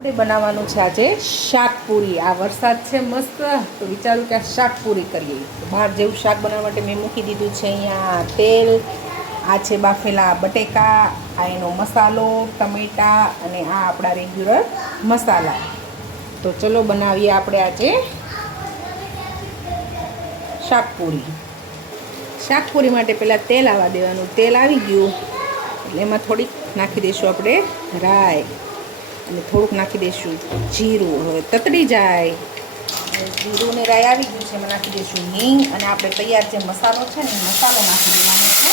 આપણે બનાવવાનું છે આજે શાકપુરી। આ વરસાદ છે મસ્ત, તો વિચારું કે આ શાકપુરી કરીએ। બહાર જેવું શાક બનાવવા માટે મેં મૂકી દીધું છે અહીંયા તેલ। આ છે બાફેલા બટેકા, આ એનો મસાલો, ટમેટા અને આ આપણા રેગ્યુલર મસાલા। તો ચલો બનાવીએ આપણે આજે શાકપુરી। શાકપુરી માટે પહેલાં તેલ આવવા દેવાનું। તેલ આવી ગયું એટલે એમાં થોડીક નાખી દઈશું આપણે રાઈ અને થોડુંક નાખી દઈશું જીરું। હવે તતડી જાય, જીરું ને રાઈ આવી ગયું છે, એમાં નાખી દઈશું હિંગ અને આપણે તૈયાર જે મસાલો છે ને એ મસાલો નાખી દેવાનો છે।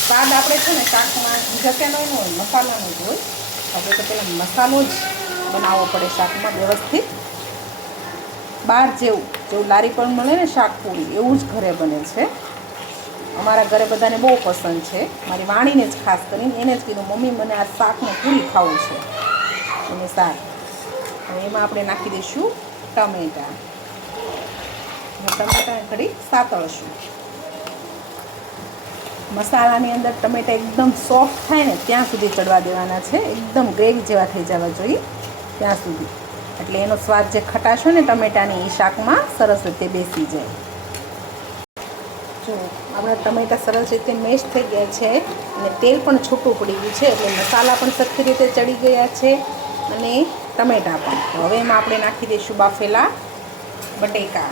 સ્વાદ આપણે છે ને શાકમાં જગ્યાનો ન હોય, મસાલાનો જ હોય। આપણે તો પેલા મસાલો જ બનાવવો પડે શાકમાં વ્યવસ્થિત। બહાર જેવું લારી પર મળે ને શાકપુરી એવું જ ઘરે બને છે। અમારા ઘરે બધાને બહુ પસંદ છે। મારી વાણીને જ ખાસ કરીને એને જ કીધું, મમ્મી મને આ શાકને પૂરી ખાવું છે અને શાક। હવે એમાં આપણે નાખી દઈશું ટમેટાં। ટમેટાને ઘડી સાતળશું। મસાલાની અંદર ટમેટા એકદમ સોફ્ટ થાય ને ત્યાં સુધી ચડવા દેવાના છે। એકદમ ગ્રેવી જેવા થઈ જવા જોઈએ ત્યાં સુધી, એટલે એનો સ્વાદ જે ખટાશ હોય ને ટમેટાની એ શાકમાં સરસ રીતે બેસી જાય। જો આપણા ટમેટા સરસ રીતે મેશ થઈ ગયા છે અને તેલ પણ છૂટું પડી ગયું છે, એટલે મસાલા પણ સરખી રીતે ચડી ગયા છે અને ટમેટા પણ। તો હવે એમાં આપણે નાખી દઈશું બાફેલા બટેકા।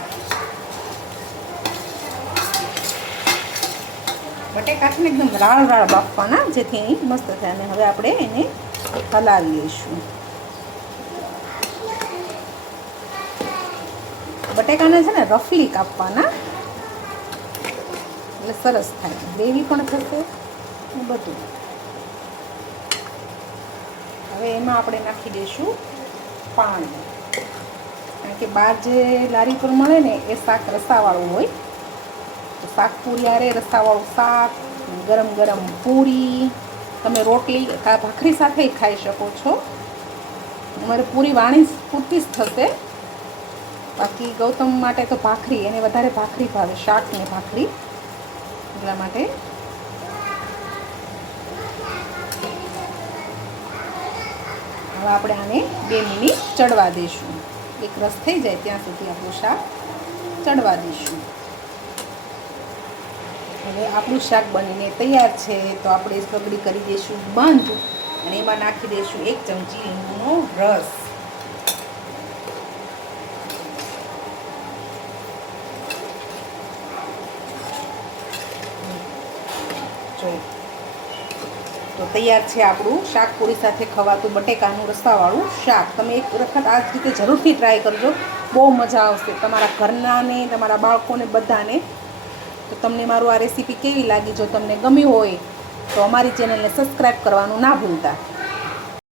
બટેકા છે ને એકદમ રાળ બાફવાના, જેથી મસ્ત થાય। અને હવે આપણે એને હલાવી લઈશું। બટેકાને છે ને રફલી કાપવાના, એટલે સરસ થાય, ગ્રેવી પણ થશે ને બધું। હવે એમાં આપણે નાખી દઈશું પાણી, કારણ કે બહાર જે લારી પર મળે ને એ શાક રસાવાળું હોય। તો શાકપુરી આરે રસાવાળું શાક, ગરમ ગરમ પૂરી, તમે રોટલી કાં ભાખરી સાથે ખાઈ શકો છો। અમારે પૂરી વાણી પૂરતી જ થશે, બાકી ગૌતમ માટે તો ભાખરી, એને વધારે ભાખરી ભાવે, શાક ને ભાખરી, એટલા માટે। હવે આપણે આને 2 મિનિટ ચડવા દઈશું। એક રસ થઈ જાય ત્યાં સુધી આપણું શાક ચડવા દઈશું। હવે આપણું શાક બનીને તૈયાર છે, તો આપણે સગડી કરી દઈશું બંધ અને એમાં નાખી દઈશું 1 ચમચી લીંબુનો રસ। તો તૈયાર છે આપણું શાકપુરી સાથે ખવાતું બટેકાનું રસાવાળું શાક। તમે એક વખત આ જ રીતે જરૂરથી ટ્રાય કરજો, બહુ મજા આવશે તમારા ઘરનાને, તમારા બાળકોને, બધાને। તો તમને મારું આ રેસીપી કેવી લાગી? જો તમને ગમ્યું હોય તો અમારી ચેનલને સબસ્ક્રાઈબ કરવાનું ના ભૂલતા।